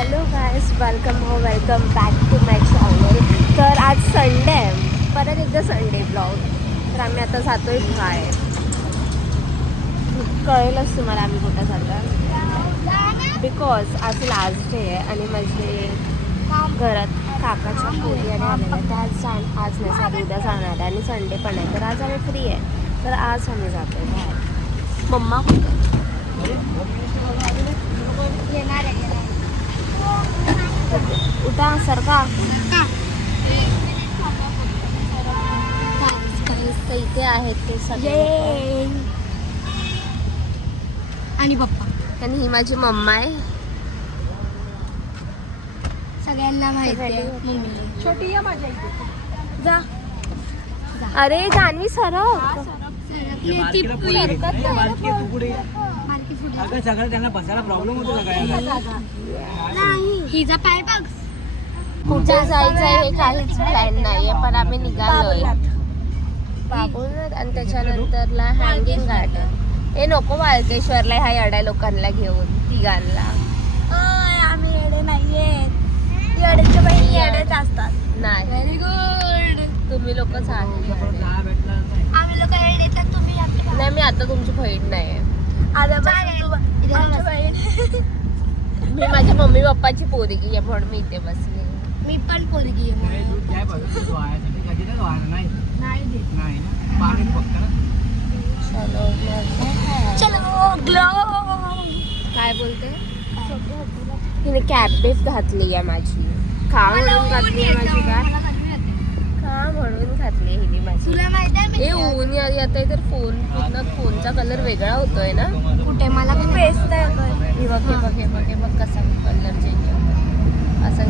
Hello guys, welcome back to my channel. तर आज Sunday आहे, परत एकदा संडे ब्लॉग. तर आम्ही आता जातोय बाहेर. कळेलच तुम्हाला आम्ही कुठं जातो, बिकॉज आज लास्ट डे आहे आणि माझे घरात काकाच्या पोरी आणि आलेल्या त्या आज नाही सॉरी उद्या जाणार आहे आणि संडे पण आहे. तर आज आम्ही फ्री आहे, तर आज आम्ही जातोय बाहेर. मम्मा कुठे येणार आहे. उठा सरका. इथे आहेत ते सगळे आणि पप्पा आणि ही माझी मम्मा आहे. सगळ्यांना माहिती आहे मम्मी छोटी आहे माझ्या इथे. जा अरे जान्हवी सरव. सगळं त्यांना बसायला प्रॉब्लेम होतो सगळ्यांना. हिचा पाय बघ. कुठे जायचं आहे हे काहीच प्लॅन नाहीये, पण आम्ही निघालोय बाबूनगर आणि त्याच्यानंतरला हँगिंग गार्डन. हे नको वाळकेश्वरला ह्या येड्या लोकांना घेऊन तिघांना. आम्ही येडे नाहीये. येड्याच्या बहिणी येडेच असतात. नाही व्हेरी गुड. तुम्ही लोक चांगली. आम्ही लोक येडेच आहे, तुम्ही आपले नाही, मी आता तुमची बहीण नाही आहे. मी माझ्या मम्मी पप्पाची पोरगी आहे म्हणून मी इथे बसले. मी पण पोरगी आहे. चलो ग्लो. काय बोलते तिने कॅप बिफ घातली आहे माझी. का म्हणून घातली आहे माझी का म्हणून घातली आहे हिने माझी. तुला माहिती आहे हे ऊन येत आहे तर पूर्ण फोनचा कलर वेगळा होतोय ना. कुठे मला पेस्ट आहे. हे बघ हे बघ हे बघ हे बघ कसा कलर चेंज होतो असं.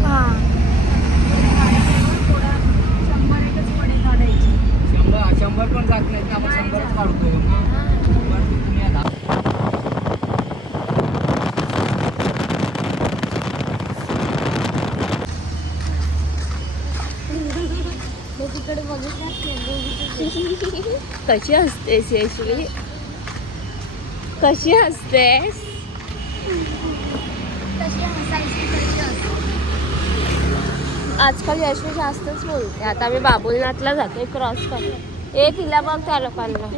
शंभर पण जात नाही, आपण 100च काढतोय. तिकडे कशी हसतेस यशवी, कशी हसतेस. आजकाल यशवी जास्तच बोलते. आता आम्ही बाबुलनाथला जातोय क्रॉस करतो. ए तिला बघ त्या लोकांना.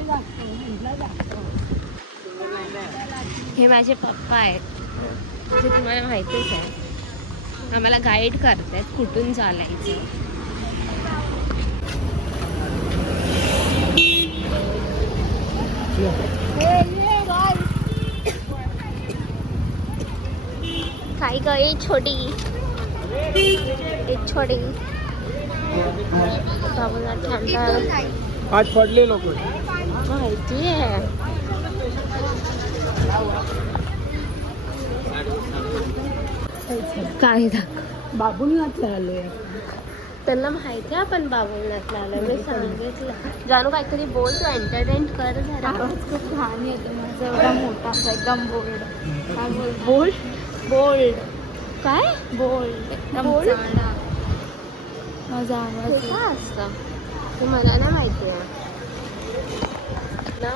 हे माझे पप्पा आहेत, जे तुम्हाला माहितीच आहे. आम्हाला गाईड करतायत कुठून चालायचं. काय ग एक छोटी बाबुलनाथ थांबा. आज पडले लोक माहिती आहे. काय बाबुलनाथला आलोय. त्यांना माहिती आहे आपण बाबुलनाथला आलोय. मी सांगितलं जानू काहीतरी बोल, तू एंटरटेन कर जरा. आवाज खूप लहान येतो माझा, एवढा मोठा एकदम बोल्ड. काय बोल्ड बोल्ड काय बोल्ड एकदम बोल्ड? चांगला माझा आवाज ते काय असतं ते मला नाही माहिती आहे ना.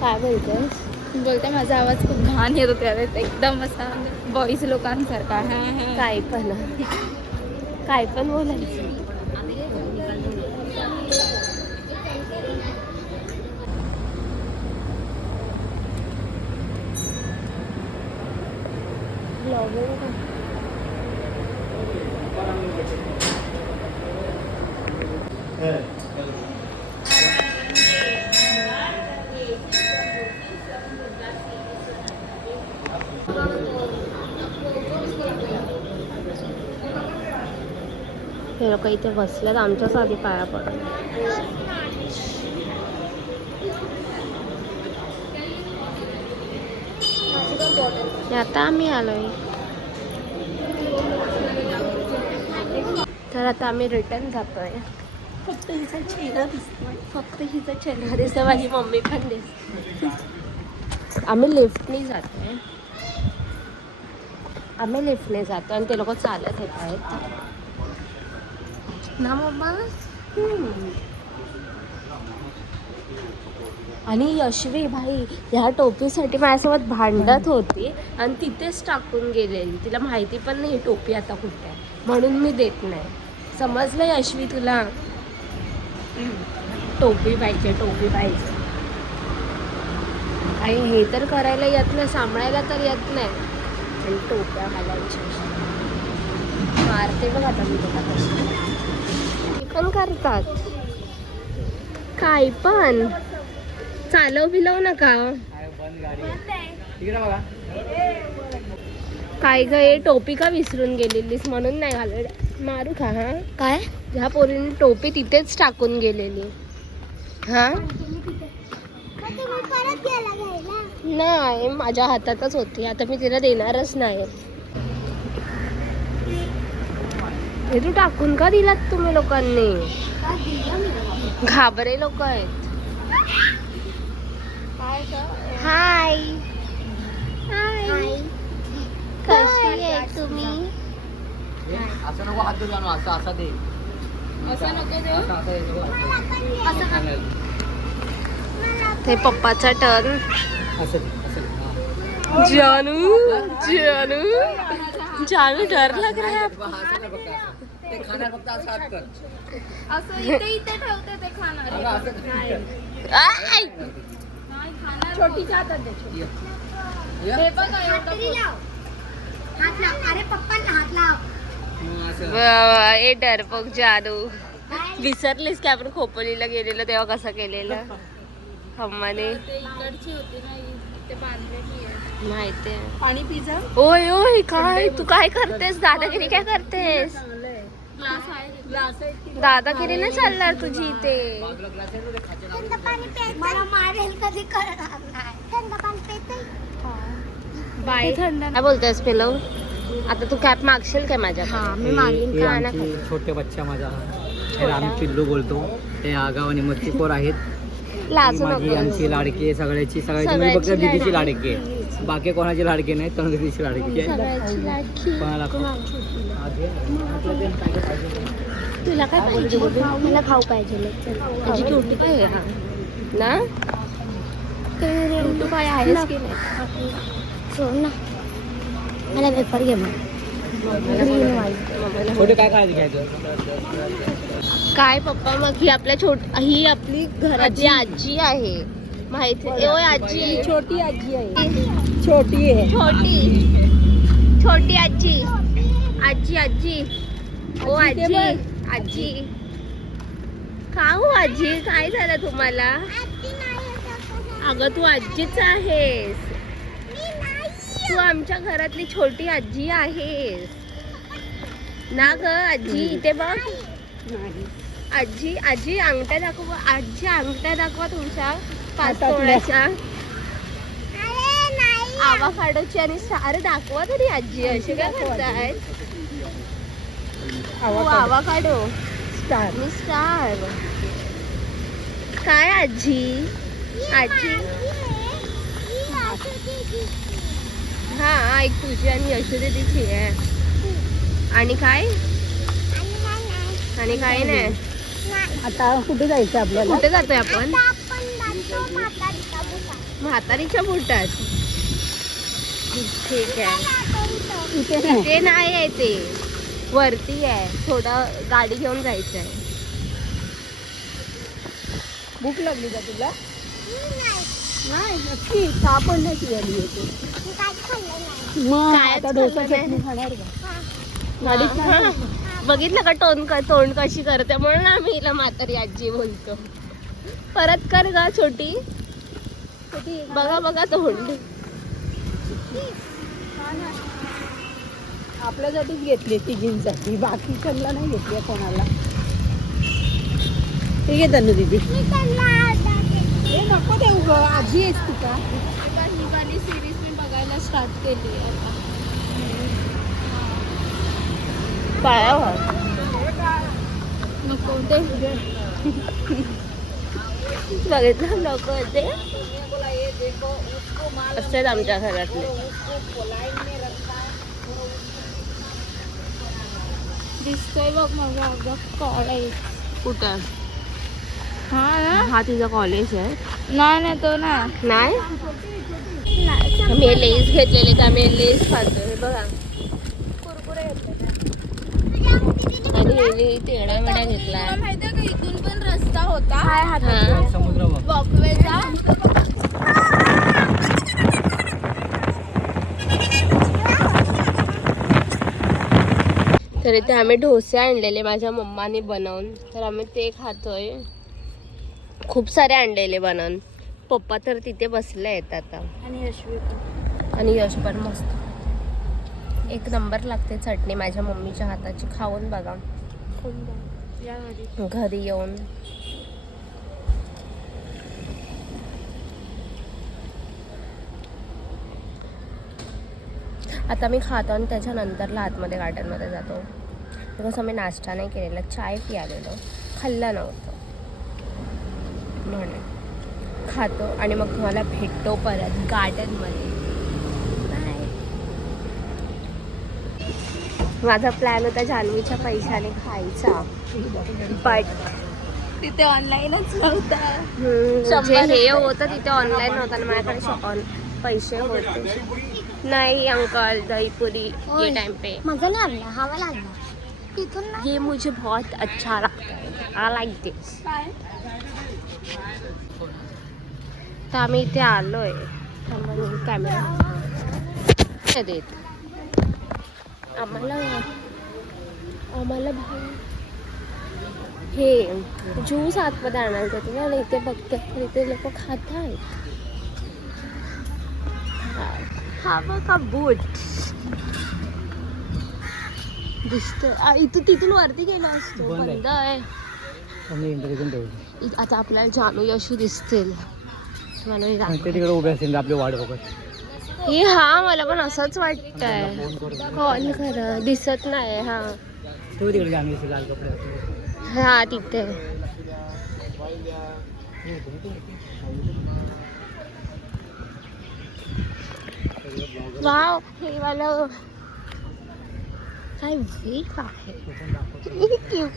काय बोलतेस? बोलते माझा आवाज खूप घाण येतो त्यावेळेस, एकदम असा बॉईज लोकांसारखा. काय पण बोलायचं. हे लोक इथे बसल्यात आमच्याच आधी पाया पडून. आता आम्ही आलोय. तर आता आम्ही रिटर्न जातोय. फक्त हिचा चेहरा दिसतो. दिसतं, माझी मम्मी पण दिसते. आम्ही लिफ्टने जातोय आणि ते लोक चालत येत आहेत ना मम्मा. आणि यशवी भाई ह्या टोपीसाठी माझ्यासोबत भांडत होती आणि तिथेच टाकून गेलेली. तिला माहिती पण नाही ही टोपी आता कुठे आहे, म्हणून मी देत नाही. समजलं यशवी तुला? टोपी पाहिजे, टोपी पाहिजे. आणि हे तर करायला येत नाही, सांभाळायला तर येत नाही, आणि टोप्या घालायच्या. मारते बघ आता मी तुला कशी पण करतात. काय पण चालव बिलव नका. काय ग हे टोपी का विसरून गेलेलीस म्हणून नाही घालत? मारू का? हा काय ह्या पोरीने टोपी तिथेच टाकून गेलेली. हा नाही माझ्या हातातच होती, आता मी तिला देणारच नाही. हे तू टाकून का दिलात तुम्ही लोकांनी? घाबरे लोक आहेत. हाय हाय, कशी आहे तुम्ही? असं नको हात देऊ, असं असं दे. असं नको देऊ. असं दे. ते पप्पाचा टर्न. असं दे, असं दे. जानू जानू जानू डर लग रहा है. असं नाही फक्त असं. ते खाणार फक्त असं हात कर. असं इथे ठेवते ते खाणार. अगं असं कर. आय! नाही खाणार. छोटीच्या हातात दे. ये. ये. हे बघा एवढं. अरे पप्पांना हात लाव. मग असं. वा, ए डरपोक जानू. विसरलीस की आपण खोपोलीला गेलेलो तेव्हा कसं केलेलं अम्माने? ते इकडची होती ना, ते बांधलेली आहे. माहितीये. पाणी पिझ्झा ओय ओय काय तू काय करतेस? दादागिरी काय करतेस? ग्लास आहे. दादागिरी नाही चालणार तुझी इथे. बाजूला ग्लास आहे ना, ते खायच्या नावाने. थंड पाणी प्यायचं. मला मारेल कधी करणार नाही. थंड पाणी प्यायचं. बाय. काय बोलतेस पिलव? आता तू कॅप मागशील काय माझ्या? मी मागीन हे का ना. आमचे छोटे बच्चा माझा याला आम्ही पिल्लू बोलतो. हे आगाव आणि मस्तीखोर आहेत. लाजू माझी नको. आमची लाडकी आहे, सगळ्याची म्हणजे फक्त सगळ्याची दीदीची लाडकी. लाडकी आहे. बाकी कोणाची लाडकी नाही, तर दीदीची लाडकी आहे. सगळ्याची लाडकी. कोणाला तुला काय पाहिजे? मला खाऊ पाहिजे. तुझी क्यूटी काय आहे? हा ना क्यूटी काय आहेस की नाही? सोड ना. मला वेफर घे मग. छोटे काय काळजी घ्यायचं? काय पप्पा मग ही आपली घराची आजी आहे माहिती? ओय आजी. छोटी आजी आहे. छोटी आहे. छोटी आजी. आजी ओ आजी. आजी का हो आजी, काय झालं तुम्हाला? अगं तू आजीच आहेस. तू आमच्या घरातली छोटी आजी आहेस ना ग आजी. इथे बघ आजी. आजी अंगठ्या दाखवा. आजी अंगठ्या दाखवा तुमच्या 5 तोळ्याच्या. आवाकाडोची आणि अरे दाखवा तरी आजी. असे काय करताय? Avocado star. मी स्टार. काय आजी? आजी हा एक तुझी आणि यशोदीची आहे. आणि काय? आणि काय नाही. आता कुठे जायचं आपल्याला? कुठे जातोय आपण? म्हातारीच्या बुटात. ठीक आहे. इथे नाही. ते नाही आहे, ते वरती आहे. थोडं गाडी घेऊन जायचं आहे. भूक लागली का तुला? नाही नक्की. का पण नाही आली येते. मग काय आता खाल्लं डोसा नाही? चटणी खाणार का? गाडीत हा. नाही. बघितलं का तोंड कशी करते, म्हणून आम्ही हिला म्हातारी आजी बोलतो. परत कर गा छोटी. बघा तोंड. आपल्यासाठीच घेतली तिघींसाठी, बाकीच्यांना नाही घेतली कोणाला. ठीक आहे तनु दीदी. हे नको देऊ ग. आजी आहेस तू का? ही वाली सिरीज मी बघायला स्टार्ट केली आता. पायावर नको ते. बघितलं नको ते असतात आमच्या घरातले. दिसतोय बघ माझा अगं कॉलेज. कुठं? हा ना हा तुझा कॉलेज आहे? नाही तो ना. नाही मी लेस घेतलेले तर आम्ही लेस खातो. हे बघा आणि तेडा वडा घेतला. माहितीये का इथून पण रस्ता होता हा. समुद्र बघ. वॉकवेचा. तर इथे आम्ही डोसे आणलेले माझ्या मम्माने बनवून, तर आम्ही ते खातोय. खूप सारे आणलेले बनवून. पप्पा तर तिथे बसले आहेत आता. आणि यश पण मस्त एक नंबर लागते चटणी माझ्या मम्मीच्या हाताची. खाऊन बघा घरी येऊन. आता मी खातो आणि त्याच्यानंतरला आतमध्ये गार्डनमध्ये जातो. बिकॉज आम्ही नाश्ता नाही केलेला, चाय पियालेलो, खाल्लं नव्हतं म्हणून. खातो आणि मग तुम्हाला भेटतो परत गार्डनमध्ये. बाय. माझा प्लॅन होता जान्हवीच्या पैशाने खायचा, बट तिथे ऑनलाईनच नव्हता. जे हे होतं तिथे ऑनलाईन होतं आणि माझ्याकडे पैसे होते नहीं. अंकल दही पूरी ये टाइम पे मजा नहीं आणला, हवा लागला तिथून ना. ये मुझे बहुत अच्छा लगता है. आई लाइक दिस. तर आम्ही इथे आलोय. कॅमेरा देत आम्हाला भाई हे ज्यूस आतमध्ये आणायचं होतं ना. इथे बघते इथे लोक खात आहेत. हा बघा बोट दिसतं. इथून तिथून वरती गेला असतो. बंद आहे. बंद आहे. आम्ही इंटरव्ह्यू ठेवू. आता आपल्याला जानू यशू दिसतील. मला हे ते दाखव. तिकडे उभे असतील आपली वाट बघत. हे हा मला पण असंच वाटतंय. कॉल खरं दिसत नाही. हा तू तिकडे जाणवी असेल लाल कपडे. हा तिथे वाव. हे वाला काय वेट आहे.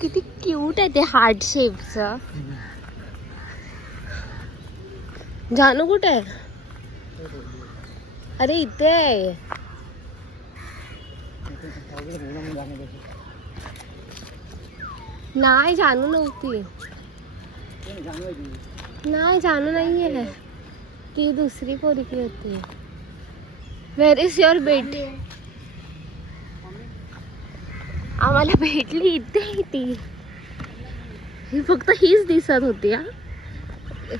किती क्यूट आहे ते हार्ट शेपचं. जानू कुठे आहे? अरे इथे आहे. नाही जानू नव्हती. नाही जानू नाही आहे. ती दुसरी पोरगी होती. वेअर इज युअर बेट? आम्हाला भेटली इथे ती. ही फक्त हीच दिसत होती. हा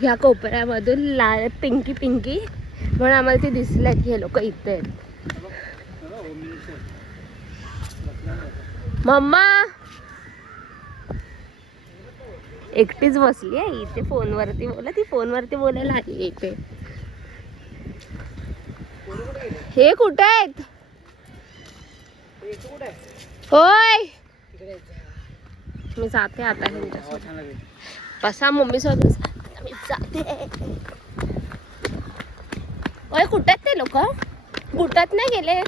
ह्या कोपऱ्यामधून लाल पिंकी पिंकी म्हणून आम्हाला ती दिसल्या की हे लोक इथे आहेत. मम्मा एकटीच बसली आहे इथे फोनवरती बोला. ती फोनवरती बोलायला आली इथे. हे कुठे आहेत? होय मी जाते आता. बसा मम्मी सोबत मी जाते. ओय कुठे आहेत ते लोक? बुटात नाही गेले?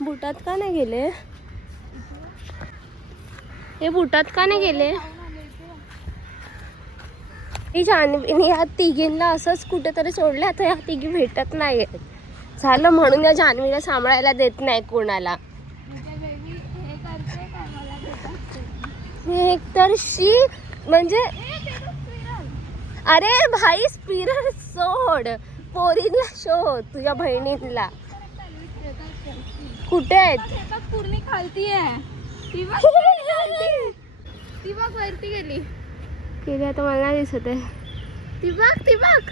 बुटात का नाही गेले? हे बुटात का नाही गेले? ही जान्हवीने ह्या तिघींना असंच कुठेतरी सोडलं. आता ह्या तिघी भेटत नाही झालं म्हणून या जान्हवीला सांभाळायला देत नाही कोणाला. एक तर शी म्हणजे अरे भाई स्पिरल सोड. पोरीला शोध तुझ्या बहिणीला. कुठे आहेत? पूर्ण खालती आहे. ती बघ वरती गेली. गेली आता मला नाही दिसत आहे. ती बघ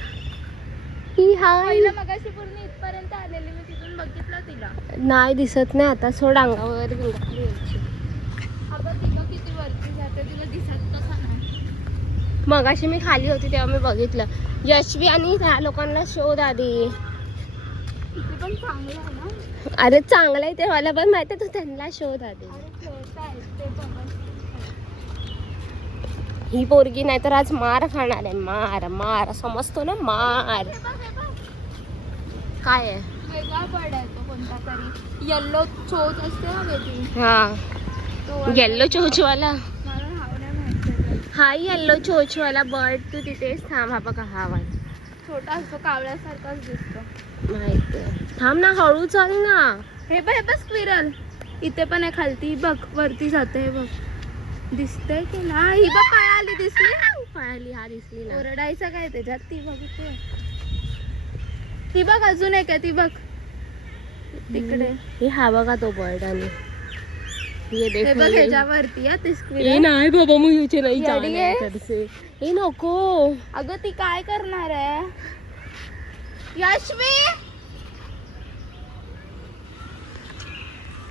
ही हाय. पहिला मगाशी पूर्ण इथपर्यंत आलेली मी तिथून बघितलं तिला. नाही दिसत नाही आता. सोड अंगावर बिंगावर यायची. अगं ती बघ किती वरती जाते. तुला दिसत तसा नाही. मगाशी मी खाली होती तेव्हा मी बघितलं. यशवी आणि त्या लोकांना शोध आधी. तिथे पण चांगलं आहे ना. अरे चांगलं आहे ते मला पण माहिती आहे. तू त्यांना शोध आधी. ते पण ही पोरगी नाही तर आज मार खाणार आहे. मार मार समजतो ना. मार काय आहे? वेगळा पडायचो कोणता तरी. येल्लो चोच असते ना वेगळी. हा तो येल्लो चोचवाला. मला नाव नाही माहिती. हा येल्लो चोचवाला बर्ड, तू तिथेच थांब. हा बघा हा वाला छोटा असतो, कावळ्यासारखाच दिसतो. माहितीये. थांब ना, हळू चाल ना. हे बघ स्क्विरल इथे पण आहे खालती, बघ वरती जाते. हे बघ दिसतंय की नाही? ही बघ पळाली, दिसली? पळाली, हा दिसली ना. ओरडायचं काय त्याच्यात? ती बघितली, ती बघ अजून एक आहे, ती बघ तिकडे. हे हा बघा तो बर्ड. आणि ये देख, हे बघ ह्याच्यावरती आहे ते हे स्क्विरल. नाही बाबा, मग याचे नाही येडी जाणे आहे. इकडचे. हे नको. अगं ती काय करणार आहे? यशवी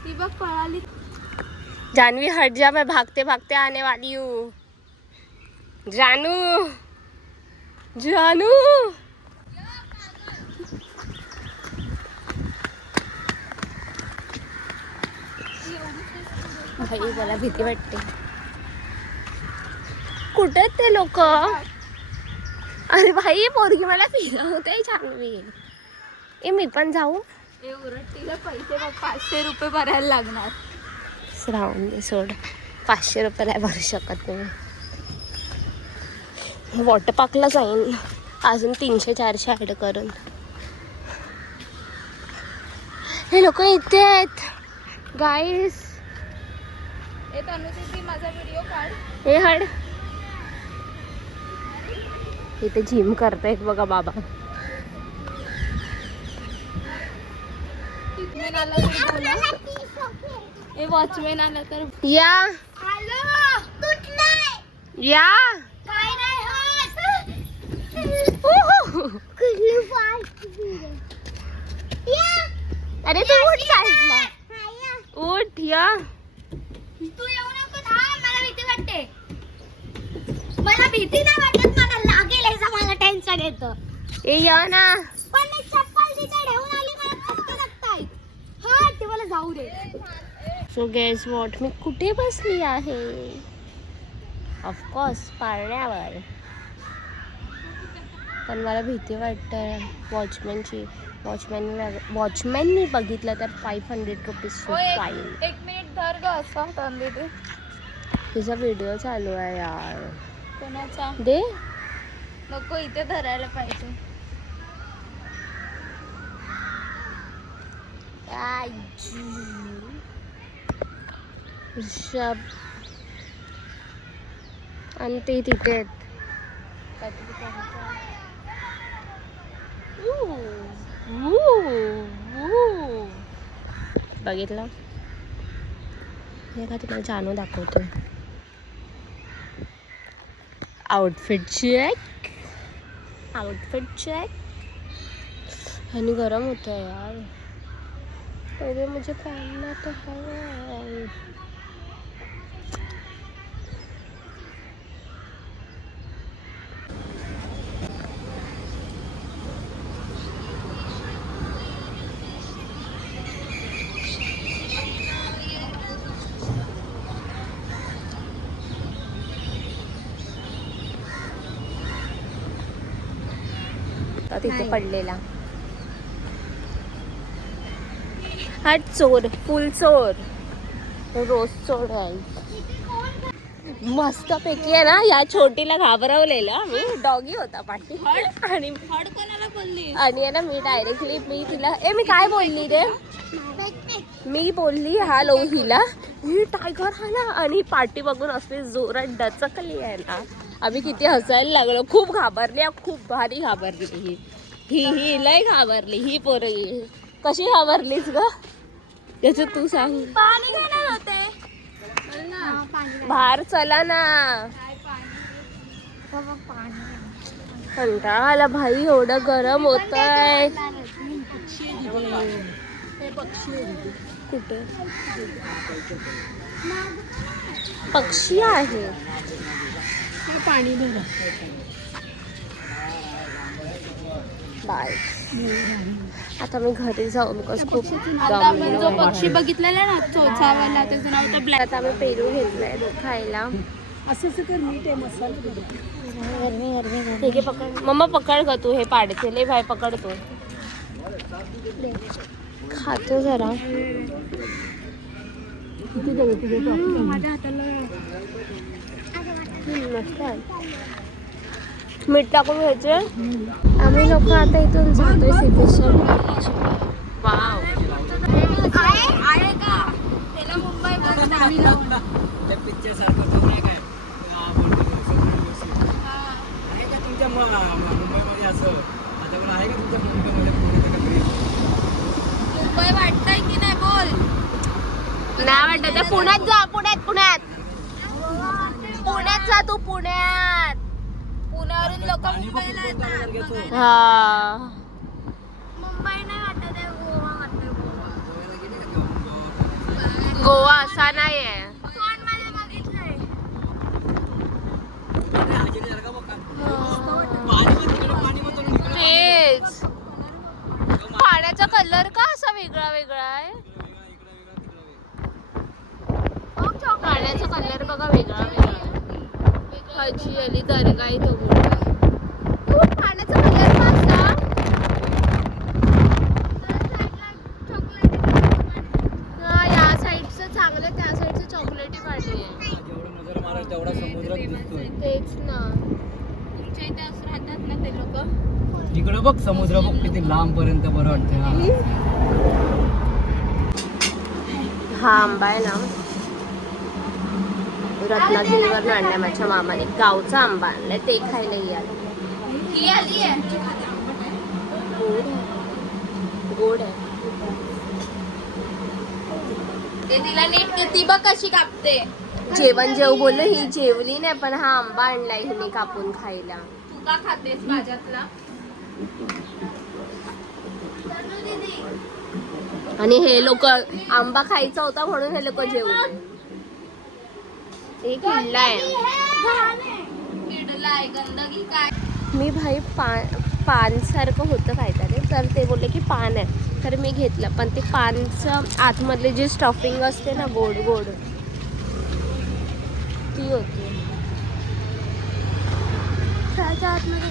ती बघ पळाली. जानवी हट जा, मैं भागते भागते आने वाली हूँ. जानू जानू भाई मला भीती वाटते. कुठे आहेत ते लोक? अरे भाई पोरगी मला फिरवते जानवी. ए मी पण जाऊ? हे उरटीला पैसे बघ, 500 रुपये भरायला लागणार. राहून दे, सोड. 500 रुपये नाही भरू शकत तुम्ही. वॉटर पार्कला जाईन अजून 300-400 ॲड करून. हे लोक इथे आहेत गाईस. हे तनु दीदी माझा व्हिडिओ काढ. हे हड. इथे जिम करतायत बघा बाबा. वॉचमॅन आला तर बोला. हे वॉचमॅन आला तर या या. अरे तू उठ साईडला. उठ या. तू येऊ नको, थांब. मला भीती वाटते. मला भीती नाही वाटत, मला लागेल याचा मला टेन्शन येतं. ए या ना. पण मी चप्पल तिथे ठेवून आली, मला धक्के लागतायत. हा ते मला जाऊ दे. सो गेस वॉट, मी कुठे बसली आहे? ऑफकोर्स पाळण्यावर. पण मला भीती वाटते वॉचमॅनची. वॉचमॅननी बघितलं तर 500 रुपीज फाईन. एक मिनिट धर ग असं तनु दीदी. तुझा व्हिडिओ चालू आहे यार. कोणाचा? दे. नको, इथे धरायला पाहिजे. ऋषभ आणि ते तिथे आहेत. बघितलं? हे का तुम्हाला जानू दाखवतो. Outfit check. आणि गरम होतं है यार. पहले मुझे पहनना तो है. तिथे पडलेला. हा चोर, फुल चोर, रोज चोर आहे. मस्त पैकी आहे ना. या छोटीला घाबरवलेलं मी. डॉगी होता पाठी. आणि कोणाला बोलली? आहे ना मी डायरेक्टली मी तिला मी काय बोलली रे? मी बोलली हा लो हिला, ही टायगर आला. आणि पाठी बघून असली जोरात डचकली आहे ना. आम्ही किती हसायला लागलो. खूप घाबरली, खूप भारी घाबरली. ही लय घाबरली. ही पोरगी कशी घाबरलीस ग? त्याचं तू सांग. पाणी घेणार होते. बाहेर चला ना. कंटाळा आला भाई, एवढं गरम होत आहे. कुठे पक्षी आहे? पाणी भरा. बाय. आता मी घरी जाऊ बिकॉज खूप आता आपण जो पक्षी बघितलेला ना चोचावाला, त्याचं नाव होतं ब्लॅक. आता आम्ही पेरू घेतलाय खायला. असं कर, मीठ आहे, मसाला. ठीक आहे, पकड मम्मा, पकड ग तू. हे पाडते लय भाई, पकडतो. खातो जरा. माझ्या हाताला मस्त आहे. मीठ टाकून घ्यायचे. आम्ही लोक आता इथून जातोय सिद्धेश्वर बीच. वाव. आहे का त्याला मुंबई त्या पिक्चर सारखं तो नाही काय आहे का तुमच्या मुंबईमध्ये असं आता पण आहे का तुमच्या मुंबईमध्ये मुंबई वाटतंय की नाही बोल. नाही वाटत ते पुण्यात जा. पुण्यात जा तू. पुण्यात. पुण्यावरून लोक मुंबईला येतात. हा मुंबई नाही वाटत आहे, गोवा वाटतंय. गोवा असा नाहीये. फोनमध्ये बघितलंय. तेच पाण्याचा कलर का असा वेगळा वेगळा आहे. पाण्याचा कलर बघा वेगळा वेगळा आहे. हजी आली दर्गा इथं पाण्याचा कलर का असा. हा या साईडचं चांगलं, त्या साईडचं चॉकलेटी पाणी आहे. जेवढं नजर मारा तेवढा समुद्रात दिसतोय. तेच ना. तुमच्या इथे असं राहतात ना ते लोक. इकडं बघ समुद्र बघ किती लांब पर्यंत बरं वाटतं. हा आंबा आहे ना रत्नागिरीवर आणलाय माझ्या मामाने. गावचा आंबा आणलाय ते खायला याल. ही आली आहे. गोड आहे. ते तिला नीट किती बघ कशी कापते. जेवण जेव बोललो. ही जेवली नाही पण हा आंबा आणलाय हिने कापून खायला. तू का खातेस माझ्यातला. आणि हे लोक आंबा खायचा होता म्हणून हे लोक जेवले. एक किल्ला आहे. किडलाय गंदगी काय. मी भाई पान सारखं होतं काहीतरी तर ते बोलले की पान आहे तर मी घेतलं पण ते पानचं आतमधले जे स्टफिंग असते ना गोड गोड ती होती. त्याच्या आतमध्ये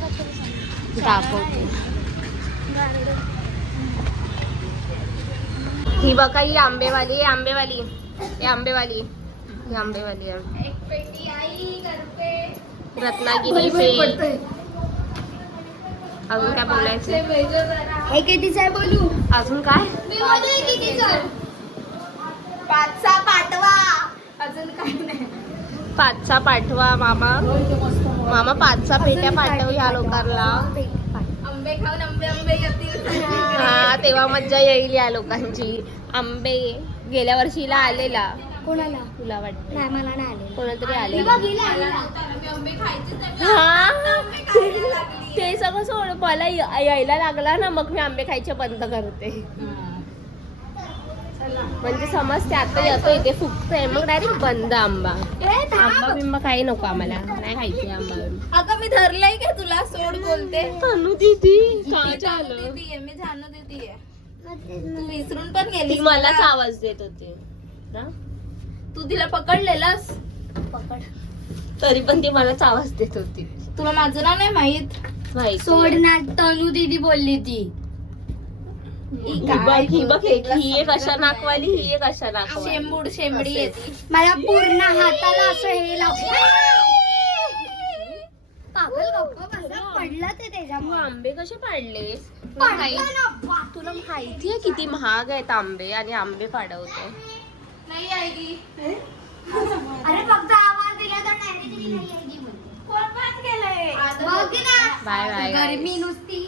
दाखवते. ही बघा ही आंबेवाली आहे. आंबेवाली आहे. एक पेटी आई करते. रत्नागिरी पेठ. अजून काय बोलायचं. हे कितीच आहे बोलू. अजून काय. मी बोलू कितीच. 5चा पाठवा. अजून काही नाही. 5चा पाठवा मामा. 5चा पेट्या पाठव ह्या लोकांना. आंबे खाऊन आंबे येतील. हा तेव्हा मज्जा येईल या लोकांची. आंबे गेल्या वर्षीला आलेला. कोणाला. तुला वाटतं नाही मला नाही आले. कोणातरी आले. मी आंबे खायचेच नाही. हा ते सगळं सोड. मला यायला लागला ना मग मी आंबे खायचे बंद करते. म्हणजे समजते आता येतो इथे फुकतंय मग डायरेक्ट बंद. आंबा बिंबा काही नको आम्हाला. नाही खायचे आंबा. अगं मी धरलंय का तुला. सोड बोलते. तनु दीदी काय झालं. दीदी मी जानू दीदी आहे. तू विसरून पण गेली. ती मलाच आवाज देत होते ना. तू तिला पकडलेलंस. तरी पण ती मलाच आवाज देत होती. तुला माझं नाव नाही माहित. माहिती सोड ना. तनू दीदी बोलली ती. ही बघ ही एक अशा नाकवाली ही एक अशा नाकवाली. शेंबडी येते. मला पूर्ण हाताला असं हे पागल गप्पा बसा. पडलं ते तू त्याच्यामुळे. आंबे कसे पाडलेस. तुला माहितीये किती महाग आहेत आंबे आणि आंबे पाडवते. नाही आईगी. अरे फक्त आवाज दिला तर नाही कोण पास गेलंय. बघ ना. बाय बाय गरमी नुसती.